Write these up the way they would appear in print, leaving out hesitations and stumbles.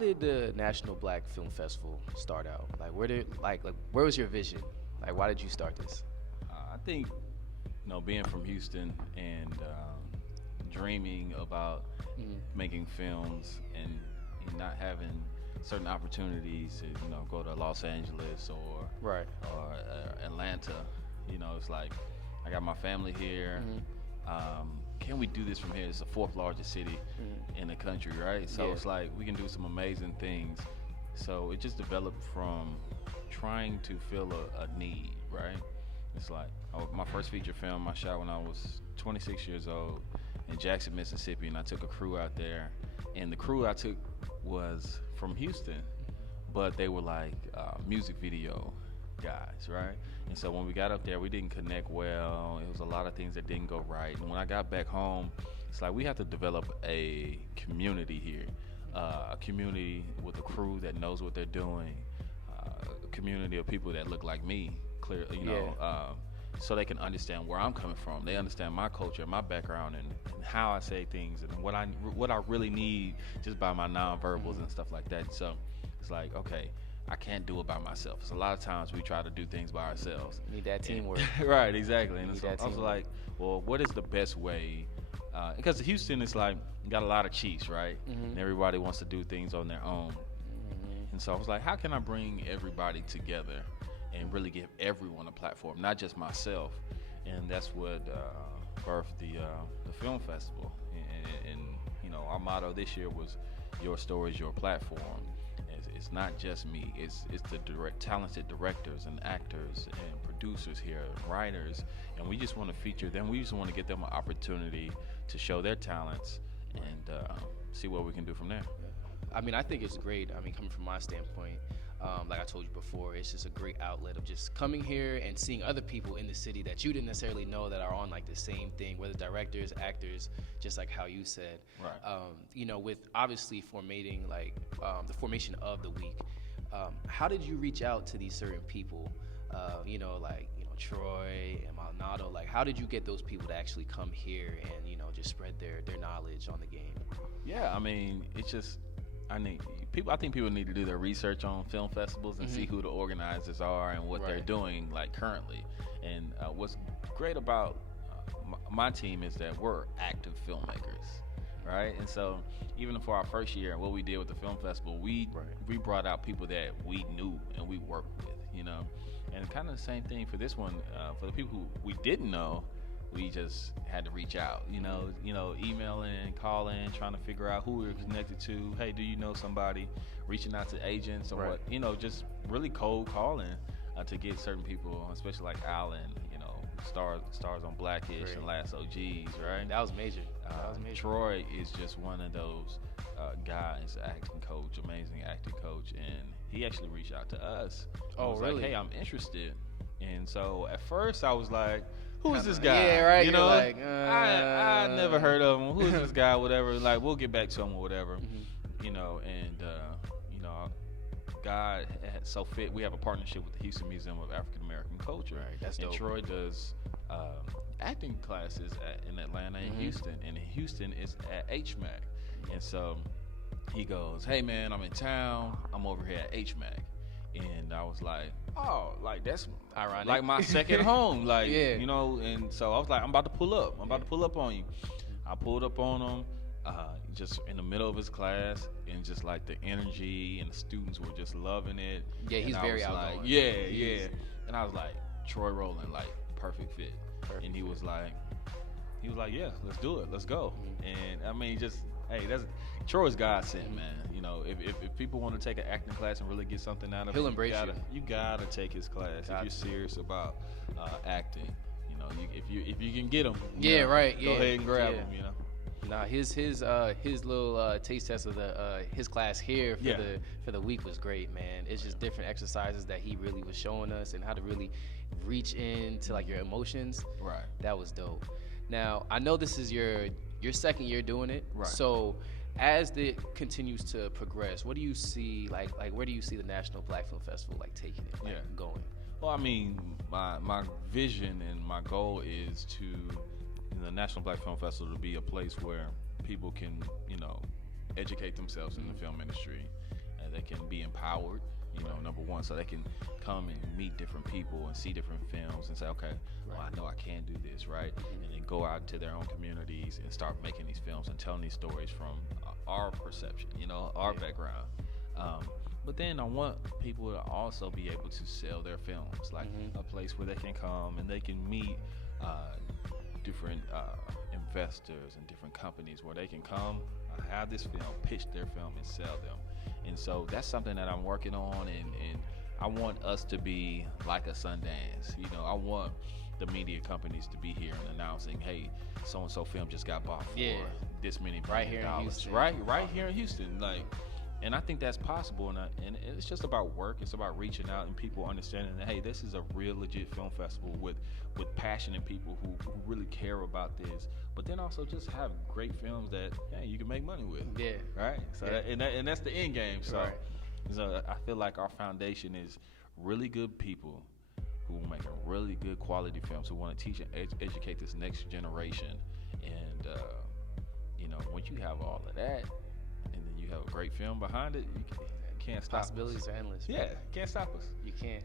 did the National Black Film Festival start out? Like, where was your vision? Like, why did you start this? I think, being from Houston and dreaming about making films and not having certain opportunities to, go to Los Angeles or Right. Atlanta. It's like I got my family here. Can we do this from here? It's the fourth largest city in the country, right? So Yeah. it's like we can do some amazing things. So it just developed from trying to fill a need, right? It's like my first feature film I shot when I was 26 years old in Jackson, Mississippi, and I took a crew out there. And the crew I took was from Houston, but they were like music video guys, right? And so when we got up there, we didn't connect well. It was a lot of things that didn't go right. And when I got back home, it's like we have to develop a community here, a community with a crew that knows what they're doing, a community of people that look like me, clear, so they can understand where I'm coming from. They understand my culture, my background, and how I say things, and what I really need just by my nonverbals and stuff like that. So it's like, okay, I can't do it by myself. So a lot of times we try to do things by ourselves. Need that teamwork. Right, exactly. And Need so that I was teamwork. like, well, what is the best way? Because Houston is like got a lot of chiefs, right? And everybody wants to do things on their own. And so I was like, how can I bring everybody together and really give everyone a platform, not just myself? And that's what birthed the film festival. And our motto this year was, "Your story is your platform." It's not just me. It's the talented directors and actors and producers here, writers, and we just want to feature them. We just want to get them an opportunity to show their talents and see what we can do from there. I mean, I think it's great. I mean, coming from my standpoint, like I told you before, it's just a great outlet of just coming here and seeing other people in the city that you didn't necessarily know that are on like the same thing, whether directors, actors, just like how you said. Right. With obviously the formation of the week, how did you reach out to these certain people? Troy and Maldonado. Like, how did you get those people to actually come here and just spread their knowledge on the game? Yeah, I mean, it's just I think people need to do their research on film festivals and see who the organizers are and what they're Right. doing like currently. And what's great about my team is that we're active filmmakers, right? And so even for our first year, what we did with the film festival, we brought out people that we knew and we worked with, And kind of the same thing for this one. For the people who we didn't know, we just had to reach out, emailing, calling, trying to figure out who we were connected to. Hey, do you know somebody? Reaching out to agents or what, just really cold calling to get certain people, especially like Alan, stars on Blackish and Last OGs, right? That was major. That was major. Troy is just one of those guys, acting coach, amazing acting coach, and he actually reached out to us. Oh, was really? Like, hey, I'm interested. And so at first I was like, who is this guy? Yeah, right. You You're know, like, I never heard of him. Who is this guy? Whatever. Like, we'll get back to him or whatever. God had so fit. We have a partnership with the Houston Museum of African American Culture. Right, that's and dope. Troy does acting classes in Atlanta and Houston, and in Houston is at HMAC. And so he goes, hey man, I'm in town. I'm over here at HMAC. And I was like, oh, like that's Ironic. like my second home, like Yeah. And so I was like, I'm about to pull up. I'm about to pull up on you. I pulled up on him, just in the middle of his class, and just like the energy and the students were just loving it. Yeah, he's And I very was outgoing. like, yeah, He's- yeah. And I was like, Troy Rowland, like perfect fit. And he was like, yeah, let's do it, let's go. And I mean, just hey, that's Troy's God sent, man. If people want to take an acting class and really get something out of He'll it, embrace you. you gotta take his class if you're serious about acting. If you can get him, Yeah, right, Go yeah, ahead and grab yeah. him. Nah, his little taste test of his class here for the week was great, man. It's just different exercises that he really was showing us and how to really reach into like your emotions. Right. That was dope. Now I know this is your second year doing it. Right. So as it continues to progress, what do you see like where do you see the National Black Film Festival like taking it, like, Yeah. going? Well, I mean, my vision and my goal is to the National Black Film Festival to be a place where people can, educate themselves in the film industry, and they can be empowered. You know, number one, so they can come and meet different people and see different films and say, okay, well, I know I can do this, right? And then go out into their own communities and start making these films and telling these stories from our perception, you know, our background. But then I want people to also be able to sell their films, like a place where they can come and they can meet different investors and different companies where they can come, have this film, pitch their film, and sell them. And so that's something that I'm working on, and I want us to be like a Sundance. You know, I want the media companies to be here and announcing, hey, so-and-so film just got bought for this many right here dollars. in Houston. Right here in Houston. Like, and I think that's possible, and it's just about work. It's about reaching out and people understanding that, hey, this is a real legit film festival with passionate people who really care about this, but then also just have great films that, hey, you can make money with. Yeah. Right? So and that's the end game. So, Right. so I feel like our foundation is really good people who will make a really good quality films, who want to teach and educate this next generation. And, you know, once you have all of that, and then you have a great film behind it, you can't stop Possibilities us. are endless. Yeah, can't stop us. You can't.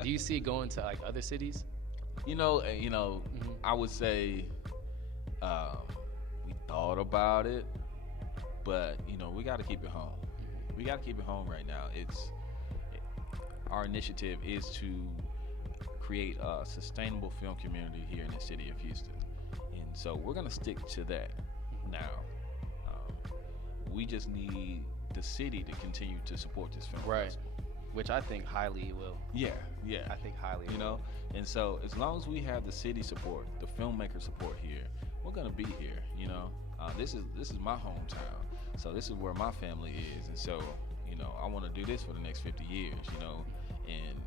Do you see it going to like other cities? You know, I would say we thought about it, but you know, we got to keep it home. We got to keep it home right now. Our initiative is to create a sustainable film community here in the city of Houston, and so we're gonna stick to that. Now, we just need the city to continue to support this film festival. Which I think highly it will. Yeah. I think highly. You know, and so as long as we have the city support, the filmmaker support here, we're gonna be here. You know, this is my hometown, so this is where my family is, and so you know, I want to do this for the next 50 years. You know, and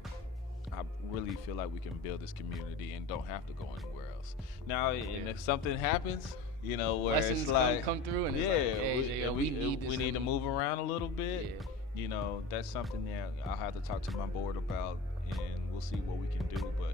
I really feel like we can build this community and don't have to go anywhere else. Now, and if something happens, you know, where Lessons it's like come through, and it's like, hey, we need this. We need to move around a little bit. Yeah. You know, that's something that I'll have to talk to my board about, and we'll see what we can do. But